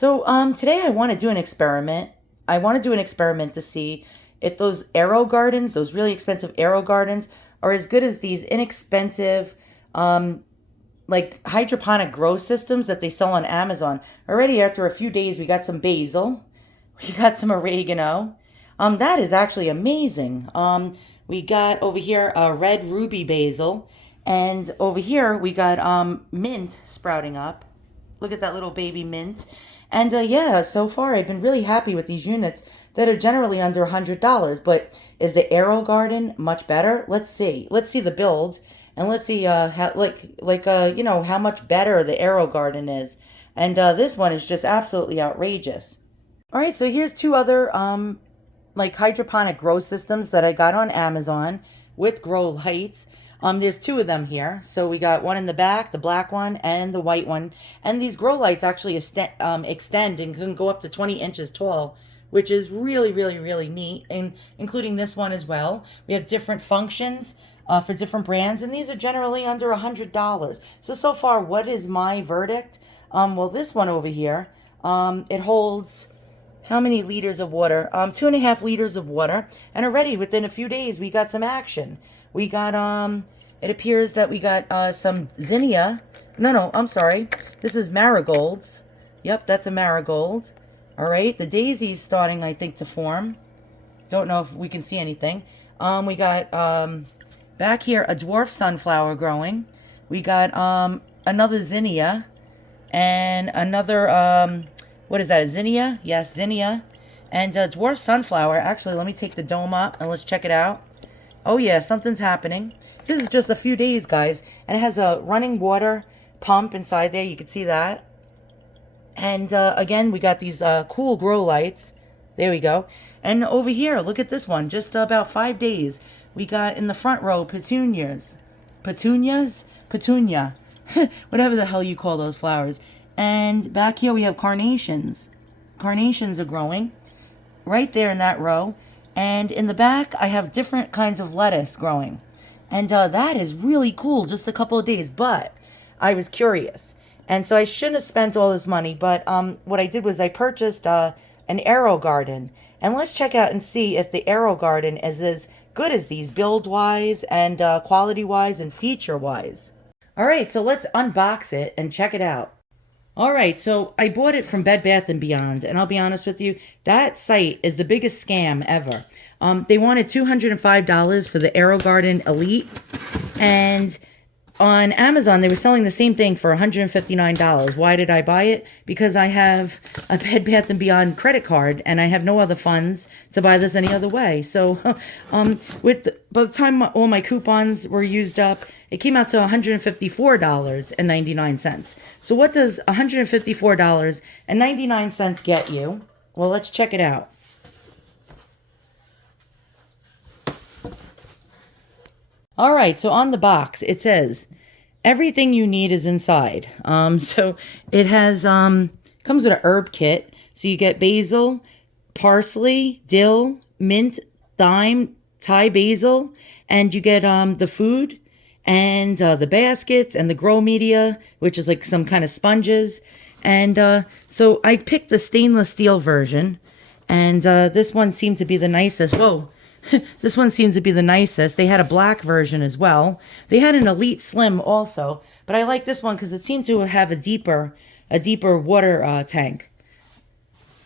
So today I want to do an experiment. I want to do an experiment to see if those AeroGardens, those really expensive AeroGardens, are as good as these inexpensive like hydroponic grow systems that they sell on Amazon. Already after a few days, we got some basil, we got some oregano. That is actually amazing. We got over here red ruby basil, and over here we got mint sprouting up. Look at that little baby mint. And yeah, so far I've been really happy with these units that are generally under $100. But is the AeroGarden much better? Let's see. Let's see the build, and let's see how how much better the AeroGarden is. And this one is just absolutely outrageous. All right, so here's two other like hydroponic grow systems that I got on Amazon with grow lights. There's two of them here. So we got one in the back, the black one, and the white one. And these grow lights actually extend and can go up to 20 inches tall, which is really, really, really neat, and including this one as well. We have different functions for different brands, and these are generally under $100. So far, what is my verdict? Well, this one over here, it holds how many liters of water? 2.5 liters of water. And already within a few days, we got some action. We got, it appears that we got some zinnia. No, I'm sorry. This is marigolds. Yep, that's a marigold. All right, the daisy's starting, I think, to form. Don't know if we can see anything. We got, back here, a dwarf sunflower growing. We got, another zinnia. And another, what is that, a zinnia? Yes, zinnia. And dwarf sunflower. Actually, let me take the dome up and let's check it out. Oh yeah, something's happening. This is just a few days, guys. And it has a running water pump inside there. You can see that. And again, we got these cool grow lights. There we go. And over here, look at this one. Just about 5 days. We got in the front row petunias. Petunias? Petunia. Whatever the hell you call those flowers. And back here we have carnations. Carnations are growing right there in that row. And in the back, I have different kinds of lettuce growing. And that is really cool, just a couple of days. But I was curious. And so I shouldn't have spent all this money. But what I did was I purchased an AeroGarden. And let's check out and see if the AeroGarden is as good as these, build-wise and quality-wise and feature-wise. All right, so let's unbox it and check it out. All right, so I bought it from Bed Bath & Beyond, and I'll be honest with you, that site is the biggest scam ever. They wanted $205 for the AeroGarden Elite, and on Amazon, they were selling the same thing for $159. Why did I buy it? Because I have a Bed Bath & Beyond credit card, and I have no other funds to buy this any other way. So by the time all my coupons were used up, it came out to $154.99. So what does $154.99 get you? Well, let's check it out. All right, so on the box, it says, everything you need is inside. So it has, comes with an herb kit. So you get basil, parsley, dill, mint, thyme, Thai basil, and you get the food, and the baskets, and the grow media, which is like some kind of sponges. And so I picked the stainless steel version, and this one seemed to be the nicest. Whoa. This one seems to be the nicest. They had a black version as well. They had an Elite Slim also, but I like this one because it seemed to have a deeper water tank.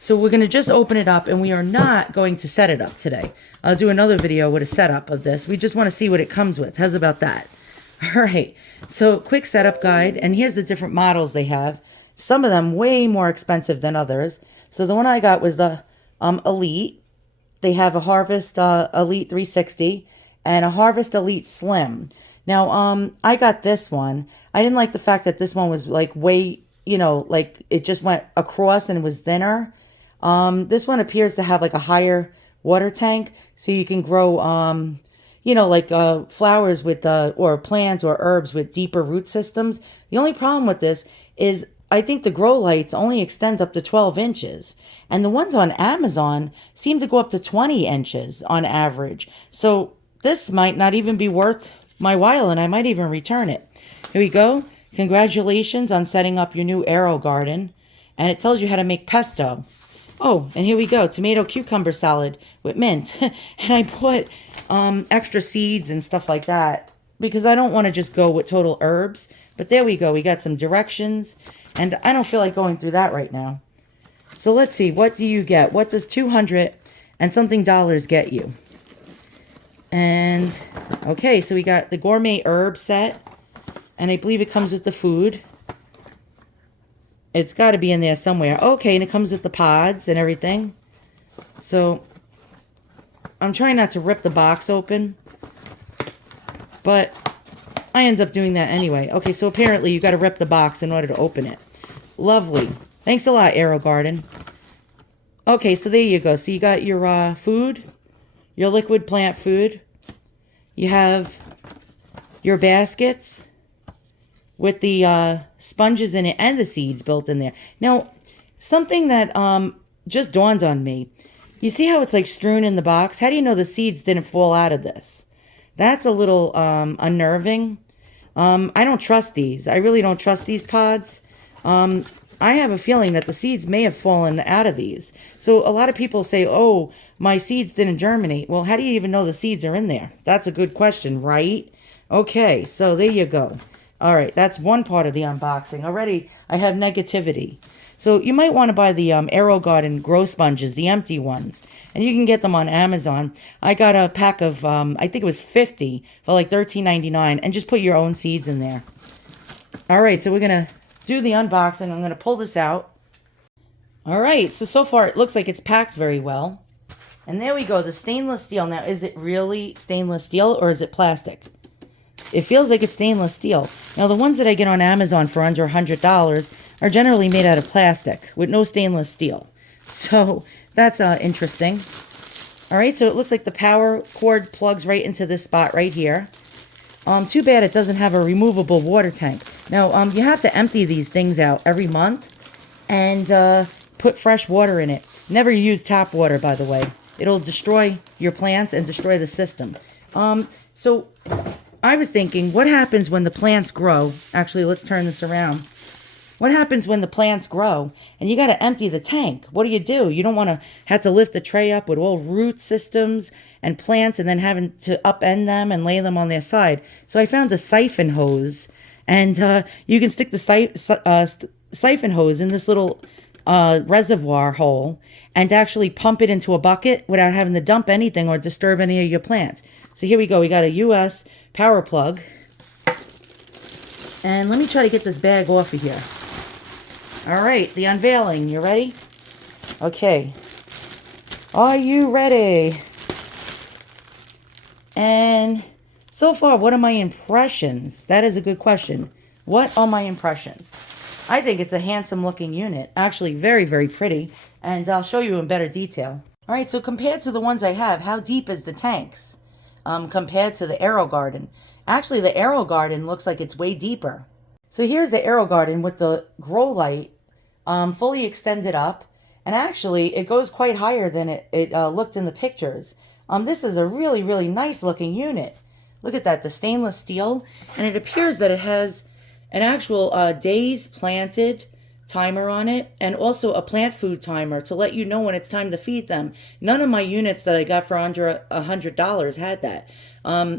So we're going to just open it up, and we are not going to set it up today. I'll do another video with a setup of this. We just want to see what it comes with. How's about that? All right. So quick setup guide, and here's the different models they have. Some of them way more expensive than others. So the one I got was the Elite. They have a Harvest Elite 360 and a Harvest Elite Slim. Now, I got this one. I didn't like the fact that this one was like way, like it just went across and was thinner. This one appears to have like a higher water tank, so you can grow, flowers with, or plants or herbs with deeper root systems. The only problem with this is I think the grow lights only extend up to 12 inches. And the ones on Amazon seem to go up to 20 inches on average. So this might not even be worth my while, and I might even return it. Here we go. Congratulations on setting up your new AeroGarden. and it tells you how to make pesto. Oh, and here we go, tomato cucumber salad with mint. And I put extra seeds and stuff like that because I don't want to just go with total herbs. But there we go, we got some directions, and I don't feel like going through that right now. So let's see, what do you get? What does 200 and something dollars get you? And, okay, so we got the gourmet herb set, and I believe it comes with the food. It's got to be in there somewhere. Okay, and it comes with the pods and everything. So, I'm trying not to rip the box open, but I end up doing that anyway. Okay, so apparently you got to rip the box in order to open it. Lovely. Thanks a lot, AeroGarden. Okay, so there you go. So you got your food, your liquid plant food. You have your baskets with the sponges in it and the seeds built in there. Now, something that just dawned on me. You see how it's like strewn in the box? How do you know the seeds didn't fall out of this? That's a little unnerving. I don't trust these. I really don't trust these pods. I have a feeling that the seeds may have fallen out of these. So a lot of people say, oh, my seeds didn't germinate. Well, how do you even know the seeds are in there? That's a good question, right? Okay, so there you go. All right, that's one part of the unboxing. Already, I have negativity. So you might want to buy the AeroGarden grow sponges, the empty ones. And you can get them on Amazon. I got a pack of, I think it was 50 for like $13.99. And just put your own seeds in there. All right, so we're going to do the unboxing. I'm going to pull this out. All right, so far it looks like it's packed very well. And there we go, the stainless steel. Now, is it really stainless steel or is it plastic? It feels like it's stainless steel. Now, the ones that I get on Amazon for under $100 are generally made out of plastic with no stainless steel. So that's interesting. All right, so it looks like the power cord plugs right into this spot right here. Too bad it doesn't have a removable water tank. Now, you have to empty these things out every month and put fresh water in it. Never use tap water, by the way. It'll destroy your plants and destroy the system. So I was thinking, what happens when the plants grow? Actually, let's turn this around. What happens when the plants grow and you got to empty the tank? What do? You don't want to have to lift the tray up with all root systems and plants and then having to upend them and lay them on their side. So I found a siphon hose, and you can stick the siphon hose in this little reservoir hole and actually pump it into a bucket without having to dump anything or disturb any of your plants. So here we go. We got a US power plug. And let me try to get this bag off of here. All right, the unveiling. You ready? Okay. Are you ready? And so far, what are my impressions? That is a good question. What are my impressions? I think it's a handsome looking unit. Actually, very, very pretty. And I'll show you in better detail. All right, so compared to the ones I have, how deep is the tanks? Compared to the AeroGarden. Actually, the AeroGarden looks like it's way deeper. So here's the AeroGarden with the grow light fully extended up. And actually, it goes quite higher than it looked in the pictures. This is a really, really nice looking unit. Look at that, the stainless steel. And it appears that it has an actual days planted timer on it, and also a plant food timer to let you know when it's time to feed them. None of my units that I got for under $100 had that.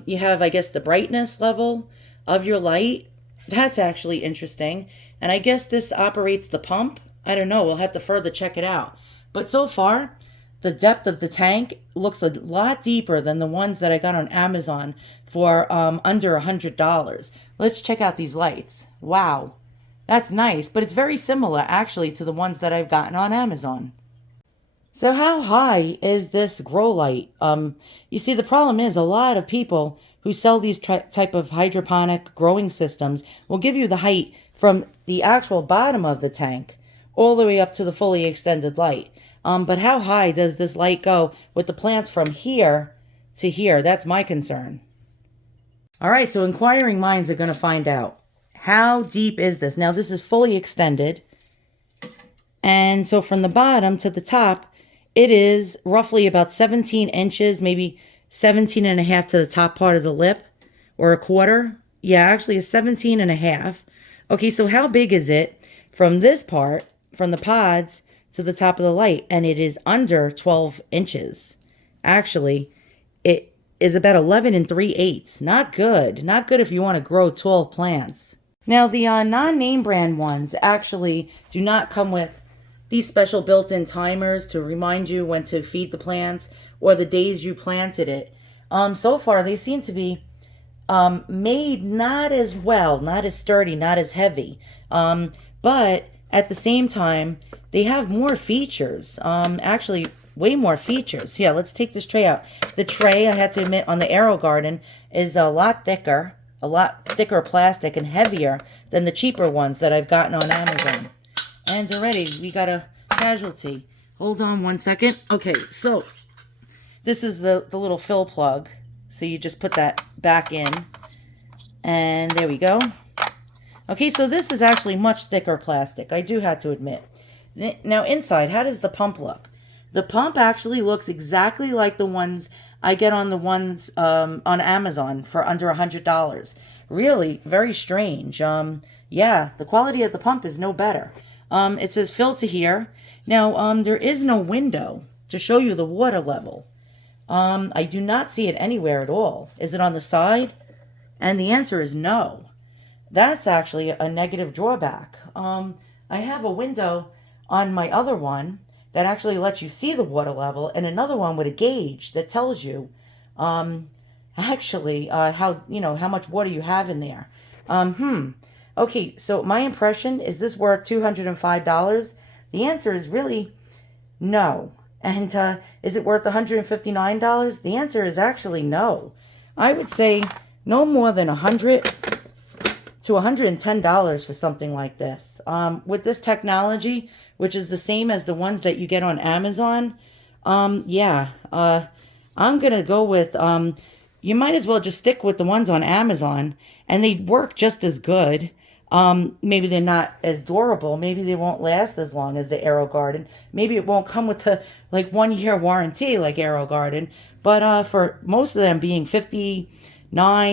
You have, I guess, the brightness level of your light. That's actually interesting. And I guess this operates the pump. I don't know. We'll have to further check it out. But so far, the depth of the tank looks a lot deeper than the ones that I got on Amazon for under $100. Let's check out these lights. Wow. That's nice, but it's very similar, actually, to the ones that I've gotten on Amazon. So how high is this grow light? You see, the problem is a lot of people who sell these type of hydroponic growing systems will give you the height from the actual bottom of the tank all the way up to the fully extended light. But how high does this light go with the plants from here to here? That's my concern. All right, so inquiring minds are going to find out. How deep is this? Now, this is fully extended. And so from the bottom to the top, it is roughly about 17 inches, maybe 17 and a half to the top part of the lip, or a quarter. Yeah, actually it's 17 and a half. Okay, so how big is it from this part from the pods to the top of the light, and it is under 12 inches. Actually, it is about 11 and 3/8. Not good. Not good if you want to grow tall plants. Now, the non-name brand ones actually do not come with these special built-in timers to remind you when to feed the plants or the days you planted it. So far, they seem to be made not as well, not as sturdy, not as heavy. But at the same time, they have more features. Actually, way more features. Yeah, let's take this tray out. The tray, I had to admit, on the AeroGarden is a lot thicker plastic and heavier than the cheaper ones that I've gotten on Amazon. And already, we got a casualty. Hold on one second. Okay, so this is the little fill plug. So you just put that back in. And there we go. Okay, so this is actually much thicker plastic. I do have to admit. Now inside, how does the pump look? The pump actually looks exactly like the ones I get on the ones on Amazon for under $100. Really, very strange. Yeah, the quality of the pump is no better. It says fill to here. Now, there is no window to show you the water level. I do not see it anywhere at all. Is it on the side? And the answer is no. That's actually a negative drawback. I have a window on my other one that actually lets you see the water level, and another one with a gauge that tells you actually how much water you have in there. Okay, so my impression, is this worth $205? The answer is really no. And is it worth $159? The answer is actually no. I would say no more than $100 to $110 for something like this. With this technology, which is the same as the ones that you get on Amazon, I'm going to go with, you might as well just stick with the ones on Amazon, and they work just as good. Maybe they're not as durable. Maybe they won't last as long as the AeroGarden. Maybe it won't come with the 1 year warranty like AeroGarden. But for most of them being $59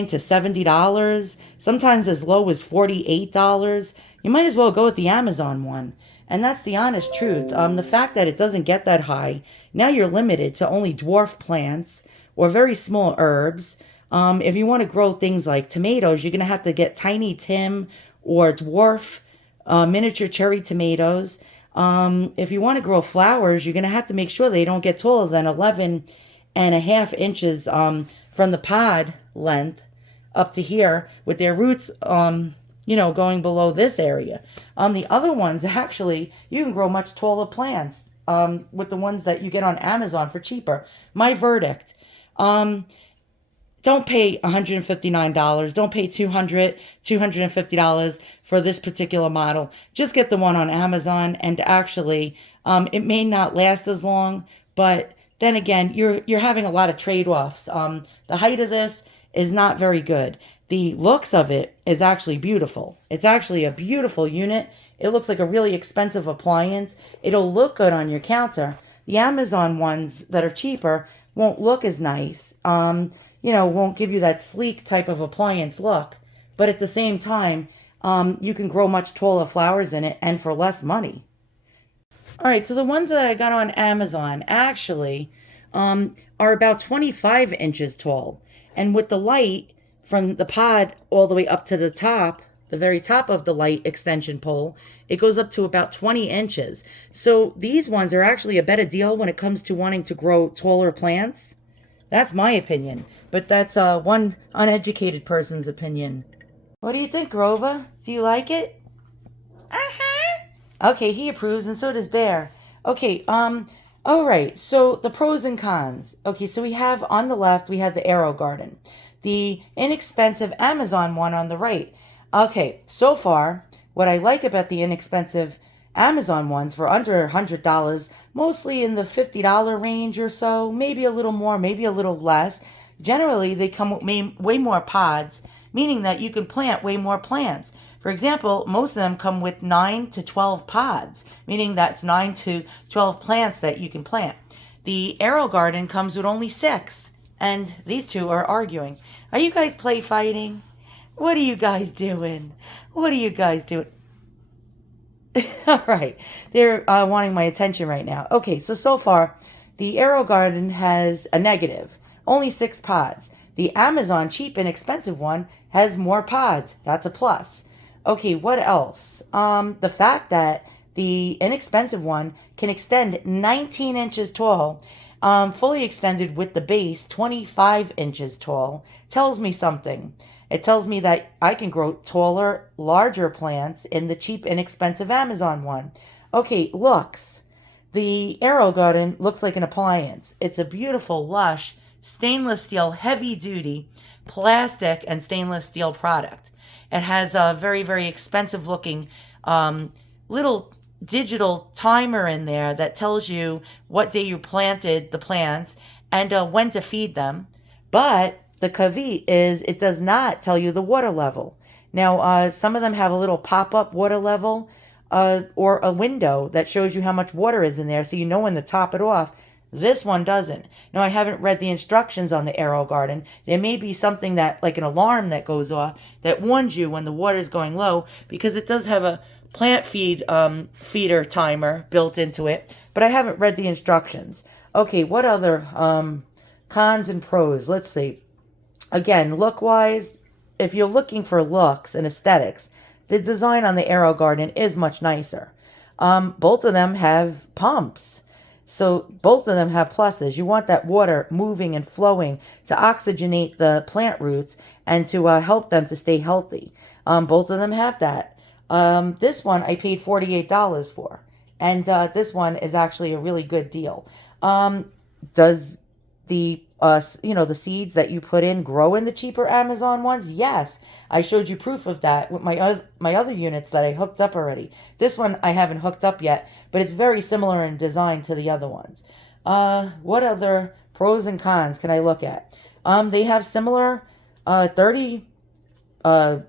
to $70, sometimes as low as $48, you might as well go with the Amazon one. And that's the honest truth. The fact that it doesn't get that high, now you're limited to only dwarf plants or very small herbs. If you want to grow things like tomatoes, you're going to have to get tiny Tim or dwarf miniature cherry tomatoes. If you want to grow flowers, you're going to have to make sure they don't get taller than 11.5 inches from the pod length up to here, with their roots going below this area. The other ones, actually, you can grow much taller plants with the ones that you get on Amazon for cheaper. My verdict, don't pay $159. Don't pay $200, $250 for this particular model. Just get the one on Amazon, and actually, it may not last as long, but then again, you're having a lot of trade-offs. The height of this is not very good. The looks of it is actually beautiful. It's actually a beautiful unit. It looks like a really expensive appliance. It'll look good on your counter. The Amazon ones that are cheaper won't look as nice. Won't give you that sleek type of appliance look. But at the same time, you can grow much taller flowers in it and for less money. All right, so the ones that I got on Amazon actually are about 25 inches tall. And with the light from the pod all the way up to the top, the very top of the light extension pole, it goes up to about 20 inches. So these ones are actually a better deal when it comes to wanting to grow taller plants. That's my opinion, but that's one uneducated person's opinion. What do you think, Grover? Do you like it? Okay, he approves, and so does Bear. Okay, all right, so the pros and cons. Okay, so we have on the left, we have the AeroGarden, the inexpensive Amazon one on the right. Okay, so far, what I like about the inexpensive Amazon ones for under $100, mostly in the $50 range or so, maybe a little more, maybe a little less. Generally, they come with way more pods, meaning that you can plant way more plants. For example, most of them come with 9 to 12 pods, meaning that's 9 to 12 plants that you can plant. The AeroGarden comes with only 6, and these two are arguing. Are you guys play fighting? What are you guys doing? What are you guys doing? All right. They're wanting my attention right now. Okay, so far, the AeroGarden has a negative, only 6 pods. The Amazon cheap and expensive one has more pods. That's a plus. Okay, what else? The fact that the inexpensive one can extend 19 inches tall, fully extended with the base 25 inches tall, tells me something. It tells me that I can grow taller, larger plants in the cheap, inexpensive Amazon one. Okay, looks. The AeroGarden looks like an appliance. It's a beautiful, lush, stainless steel, heavy duty plastic and stainless steel product. It has a very, very expensive looking little digital timer in there that tells you what day you planted the plants and when to feed them. But the caveat is it does not tell you the water level. Now, some of them have a little pop-up water level or a window that shows you how much water is in there so you know when to top it off. This one doesn't. Now, I haven't read the instructions on the AeroGarden. There may be something that, like an alarm that goes off that warns you when the water is going low, because it does have a plant feeder timer built into it, but I haven't read the instructions. Okay, what other cons and pros? Let's see. Again, look-wise, if you're looking for looks and aesthetics, the design on the AeroGarden is much nicer. Both of them have pumps. So both of them have pluses. You want that water moving and flowing to oxygenate the plant roots and to help them to stay healthy. Both of them have that. This one I paid $48 for. And this one is actually a really good deal. Does the the seeds that you put in grow in the cheaper Amazon ones? Yes, I showed you proof of that with my other units that I hooked up already. This one I haven't hooked up yet, but it's very similar in design to the other ones. What other pros and cons can I look at? They have similar 30 or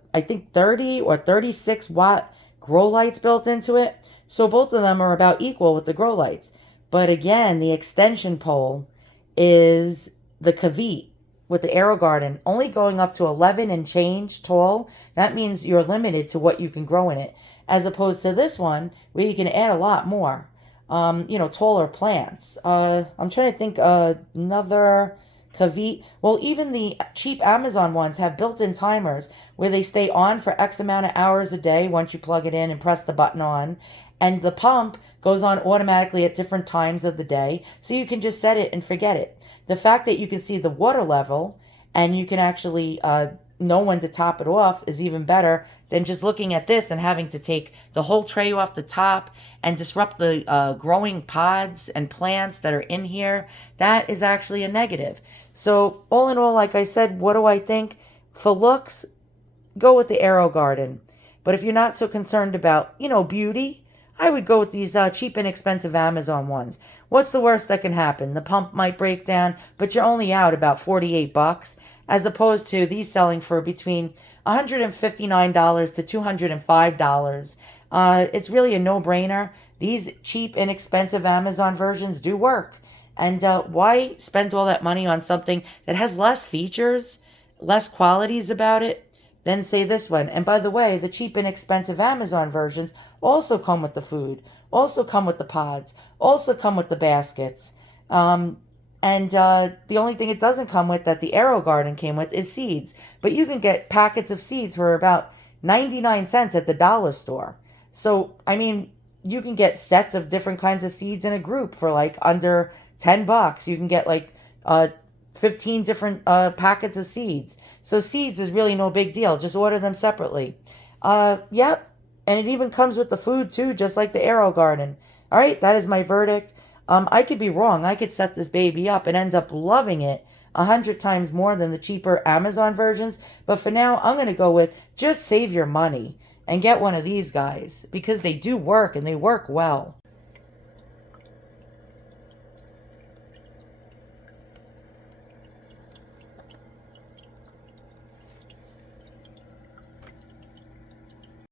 36 watt grow lights built into it. So both of them are about equal with the grow lights. But again, the extension pole is the caveat with the AeroGarden only going up to 11 and change tall. That means you're limited to what you can grow in it, as opposed to this one where you can add a lot more, taller plants. I'm trying to think another caveat. Well, even the cheap Amazon ones have built-in timers where they stay on for X amount of hours a day once you plug it in and press the button on. And the pump goes on automatically at different times of the day, so you can just set it and forget it. The fact that you can see the water level and you can actually know when to top it off is even better than just looking at this and having to take the whole tray off the top and disrupt the growing pods and plants that are in here. That is actually a negative. So all in all, like I said, what do I think? For looks, go with the AeroGarden. But if you're not so concerned about, beauty, I would go with these cheap and expensive Amazon ones. What's the worst that can happen? The pump might break down, but you're only out about $48, as opposed to these selling for between $159 to $205. It's really a no-brainer. These cheap, inexpensive Amazon versions do work. And why spend all that money on something that has less features, less qualities about it? Then say this one. And by the way, the cheap and expensive Amazon versions also come with the food, also come with the pods, also come with the baskets. And the only thing it doesn't come with that the AeroGarden came with is seeds. But you can get packets of seeds for about 99 cents at the dollar store. So, you can get sets of different kinds of seeds in a group for like under $10. You can get like 15 different packets of seeds. So seeds is really no big deal. Just order them separately. Yep. And it even comes with the food too, just like the AeroGarden. All right, that is my verdict. I could be wrong. I could set this baby up and end up loving it 100 times more than the cheaper Amazon versions. But for now, I'm going to go with just save your money and get one of these guys because they do work and they work well.